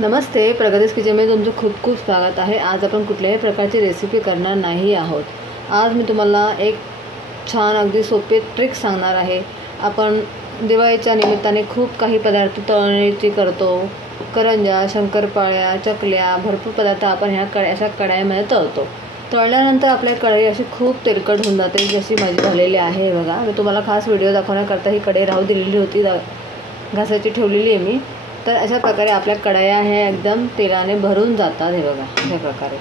नमस्ते, प्रगतीज किचनमध्ये तुमचं खूप खूप स्वागत आहे। आज आपण कुठल्याही प्रकारची रेसिपी करणार नाही आहोत। आज मी तुम्हाला एक छान अगदी सोपे ट्रिक सांगणार आहे। आपण दिवाळीच्या निमित्ताने खूप काही पदार्थ तळण्याची करतो। करंजा, शंकरपाळ्या, चकल्या, भरपूर पदार्थ आपण अशा कढाईमध्ये तळतो। तळल्यानंतर आपल्या कढई अशी खूप तेलकट होऊन जाते, जशी माझी झालेली आहे। बघा, मी तुम्हाला खास व्हिडिओ दाखवण्याकरता ही कढई राहू दिलेली होती, घासाची ठेवलेली आहे मी। तर अशा प्रकारे आपल्या कढया ह्या एकदम तेलाने भरून जातात। हे बघा, अशा प्रकारे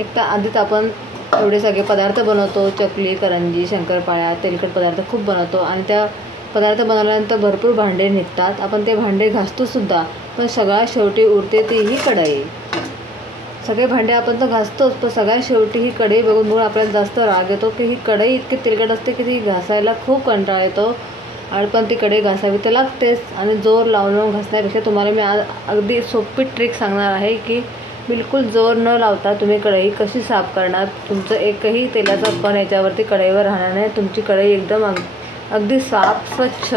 एक तर आधीच आपण एवढे सगळे पदार्थ बनवतो, चकली, करंजी, शंकरपाळ्या, तेलकट पदार्थ खूप बनवतो आणि त्या पदार्थ बनवल्यानंतर भरपूर भांडे निघतात। आपण ते भांडे घासतो सुद्धा, पण सगळ्यात शेवटी उरते ती ही कढई। सगळे भांडे आपण तर घासतोच, पण सगळ्यात शेवटी ही कढई बघून आपल्याला जास्त राग येतो की ही कढई इतकी तेलकट असते की ती घासायला खूप कंटाळा येतो आणि पण ती कढई घासावी तर लागतेच। आणि जोर लावून घासण्यापेक्षा तुम्हाला मी आज अगदी सोपी ट्रिक सांगणार आहे की बिलकुल जोर न लावता तुम्ही कढई कशी साफ करणार। तुमचं एकही तेलाचा कण याच्यावरती कढईवर राहणार नाही। तुमची कढई एकदम अगदी साफ, स्वच्छ,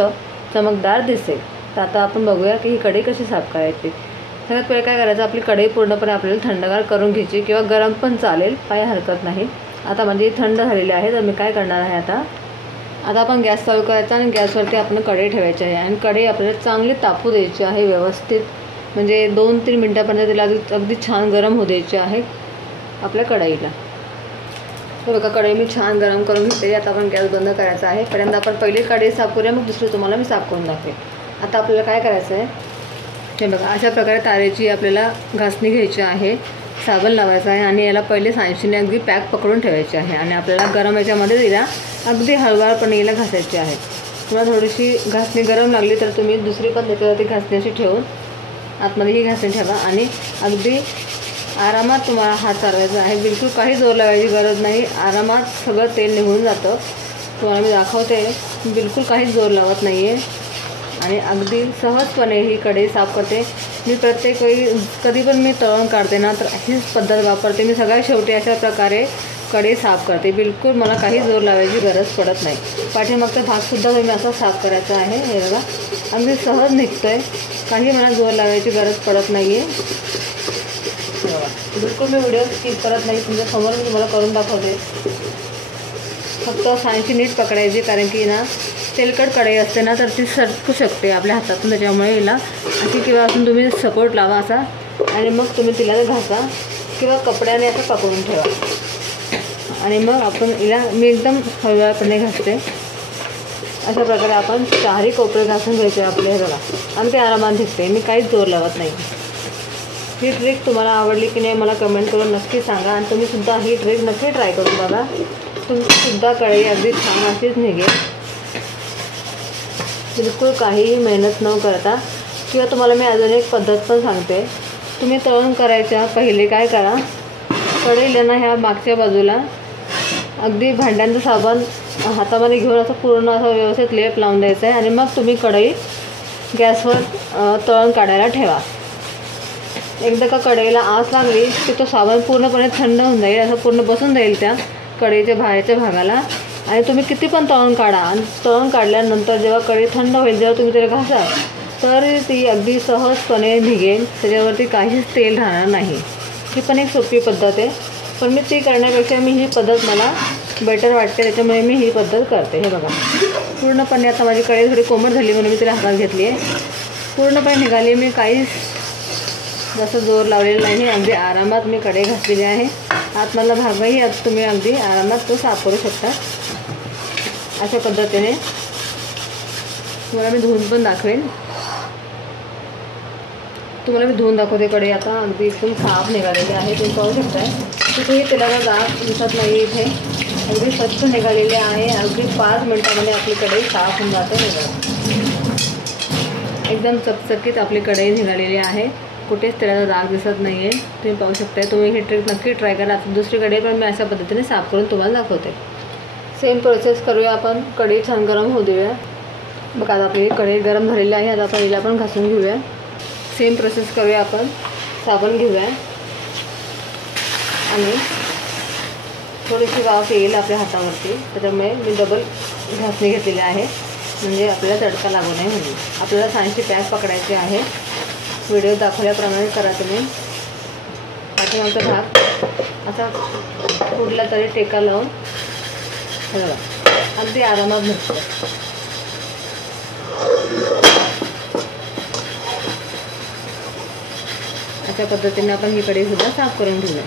चमकदार दिसेल। तर आता आपण बघूया की ही कढई कशी साफ करायची। सगळ्यात पहिले काय करायचं, आपली कढई पूर्णपणे आपल्याला थंडगार करून घ्यायची, किंवा गरम पण चालेल, काही हरकत नाही। आता म्हणजे थंड झालेली आहे, तर मी काय करणार आहे, आता आपण गॅस चालू करायचा आणि गॅसवरती आपण कढई ठेवायची आहे आणि कढई आपल्याला चांगली तापू द्यायची आहे व्यवस्थित, म्हणजे 2-3 मिनटापर्यंत तिला अगदी छान गरम होऊ द्यायची आहे आपल्या कढईला। तर बघा, कढई मी छान गरम करून घेतली। आता आपण गॅस बंद करायचा आहे। पहिल्यांदा आपण पहिली कढई साफ करूया, मग दुसरी तुम्हाला मी साफ करून दाखवेन। आता आपल्याला काय करायचं आहे, हे बघा, अशा प्रकारे तारेची आपल्याला घासणी घ्यायची आहे, साबण लावायचा आहे आणि याला पहिले सायन्शीने अगदी पॅक पकडून ठेवायची आहे आणि आपल्याला गरम याच्यामध्ये तिला अगदी हळूवारपणे याला घासायची आहे। तुम्हाला थोडीशी घासणी गरम लागली तर तुम्ही दुसरी पण त्याच्यावरती घासणी अशी ठेवून आतमध्ये ही घासणी ठेवा आणि अगदी आरामात तुम्हाला हात चालवायचा आहे। बिलकुल काही जोर लावायची गरज नाही, आरामात सगळं तेल निघून जातं। तुम्हाला मी दाखवते, बिलकुल काहीच जोर लावत नाही आहे आणि अगदी सहजपणे ही कढई साफ करते। मी प्रत्येक वेळी कधी पण मी तळून काढते ना, तर हीच पद्धत वापरते। मी सगळ्यात शेवटी अशा प्रकारे कढई साफ करते, बिलकुल मला काही जोर लावायची गरज पडत नाही। पाठीमागचा भागसुद्धा तुम्ही असा साफ करायचा आहे। हे बघा, अगदी सहज निघतो आहे, काही मला जोर लावायची गरज पडत नाही आहे। बिलकुल मी व्हिडिओ स्किप करत नाही, तुमच्यासमोर तुम्हाला करून दाखवते। फक्त सायन्सी नीट पकडायची, कारण की ना तेलकट कढई असते ना, तर ती सरकू शकते आपल्या हातातून, त्याच्यामुळे हिला अशी किंवा असून तुम्ही सपोर्ट लावा असा आणि मग तुम्ही तिला घासा किंवा कपड्याने असं पकडून ठेवा आणि मग आपण हिला मी एकदम हळूवारपणे घासते। अशा प्रकारे आपण चारही कोपरे घासून घ्यायचे आपले। हे बघा, आणि ते आरामात दिसते, मी काहीच जोर लावत नाही। ही ट्रिक तुम्हाला आवडली की नाही मला कमेंट करून नक्की सांगा आणि तुम्ही सुद्धा ही ट्रिक नक्की ट्राय करून बघा, तुमचीसुद्धा कढई अगदी छान अशीच निघेल, बिलकुल काहीही मेहनत न करता। किंवा तुम्हाला मी अजून एक पद्धत पण सांगते, तुम्ही तळून करायच्या पहिले काय करा, कढईला ना ह्या मागच्या बाजूला अगदी भांड्यांचं साबण हातामध्ये घेऊन असं पूर्ण असं व्यवस्थित लेप लावून द्यायचं आहे आणि मग तुम्ही कढई गॅसवर तळून काढायला ठेवा। एकदा का कढईला आस लागली की तो साबण पूर्णपणे थंड होऊन जाईल, असं पूर्ण बसून जाईल त्या कढईच्या बाहेरच्या भागाला आणि तुम्ही किती पण तळून काढा आणि तळून काढल्यानंतर जेव्हा कढई थंड होईल, जेव्हा तुम्ही त्याला घासा, तर ती अगदी सहजपणे निघेल, त्याच्यावरती काहीच तेल राहणार नाही। ही पण एक सोपी पद्धत आहे, पण मी ती करण्यापेक्षा मी ही पद्धत मला बेटर वाटते, त्याच्यामुळे मी ही पद्धत करते। हे बघा, पूर्णपणे आता माझी कढई थोडी कोमट झाली म्हणून मी तिला हातात घेतली आहे, पूर्णपणे निघाली। मी काहीच जास्त जोर लावलेला नाही, अगदी आरामात मी कढई घासलेली आहे। आतमधला भागही तुम्ही अगदी आरामात तो साफ करू शकता। अशा पद्धतीने तुम्हाला मी धुवून पण दाखवेन, तुम्हाला मी धुवून दाखवते। कढई आता अगदी एकदम साफ निघालेली आहे, तुम्ही पाहू शकता। कुठेही तेलाचा डाग दिसत नाही, इथे अगदी स्वच्छ निघालेली आहे। अगदी 5 मिनिटांमध्ये आपली कढई साफ होऊन जाते। एकदम चकचकीत आपली कढई निघालेली आहे, कुठेच तेलाचा डाग दिसत नाही आहे, तुम्ही पाहू शकता। तुम्ही ही ट्रिक नक्की ट्राय करा। आता दुसरी कढई पण मी अशा पद्धतीने साफ करून तुम्हाला दाखवते। सेम प्रोसेस करूया आपण, कढई छान गरम होऊ देऊया। बघा, आता आपली कढई गरम झालेली आहे, आता आपण हिला पण घासून घेऊया। सेम प्रोसेस करूया आपण, साबण घेऊया आणि थोडीशी वाफ येईल आपल्या हातावरती, त्याच्यामुळे मी डबल घासणी घेतलेली आहे, म्हणजे आपल्याला तडका लागू नये म्हणून। आपल्याला सायन्सी पॅक पकडायचे आहे व्हिडिओ दाखवल्याप्रमाणे करा तुम्ही. पाठीमागचा भाग असा कुठला तरी टेका लावून हे बघा अगदी आरामात निघतो. अशा पद्धतीने आपण ही कढई सुद्धा साफ करून घेऊया.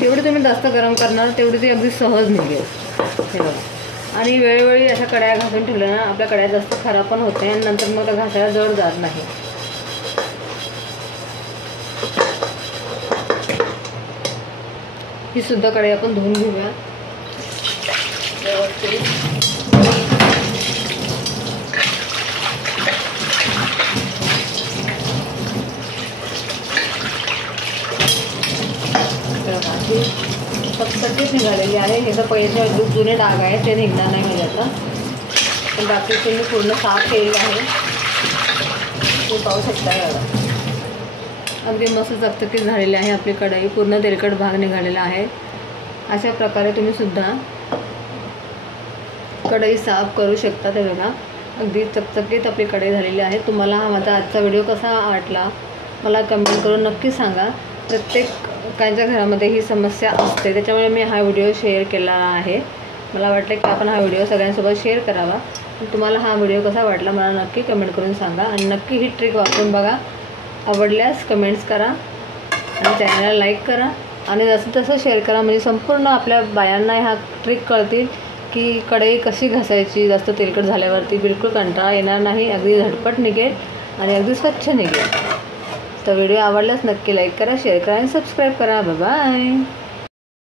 जेवढी तुम्ही जास्त गरम करणार तेवढी ती अगदी सहज निघेल. हे बघा. आणि वेळोवेळी अशा कढया घासून ठेवल्या ना आपल्या कढया जास्त खराब पण होत नाही आणि नंतर मग त्या घासायला जड जात नाही. ही सुद्धा कढई आपण धुवून घेऊया व्यवस्थित. सगळीच निघालेली आहे. हे तर पहिले जुने डाग आहे ते निघणार नाही म्हणजे आता, पण बाकीचे मी पूर्ण साफ केलेलं आहे. ते पाहू शकता. अगदी मस्त चकचकीत झालेली आहे आपली कढई. पूर्ण तेलकट भाग निघालेला आहे. अशा प्रकारे तुम्ही सुद्धा कढई साफ करू शकता. ते बघा अगदी चकचकीत आपली कढई झालेली आहे. तुम्हाला हा माझा आजचा व्हिडिओ कसा वाटला मला कमेंट करून नक्की सांगा. प्रत्येकाच्या घरामध्ये ही समस्या असते, त्याच्यामुळे मी हा व्हिडिओ शेअर केला आहे. मला वाटलं की आपण हा व्हिडिओ सगळ्यांसोबत शेअर करावा. तुम्हाला हा व्हिडिओ कसा वाटला मला नक्की कमेंट करून सांगा आणि नक्की ही ट्रिक वापरून बघा. आवडल्यास कमेंट्स करा आणि चॅनलला लाईक करा आणि जसं तसं शेअर करा, म्हणजे संपूर्ण आपल्या बायांना ह्या ट्रिक कळतील की कढई कशी घासायची. जास्त तेलकट झाल्यावरती बिलकुल कंटाळा येणार नाही, अगदी झटपट निघेल आणि अगदी स्वच्छ निघेल. तर व्हिडिओ आवडल्यास नक्की लाईक करा, शेअर करा आणि सबस्क्राईब करा. बाय.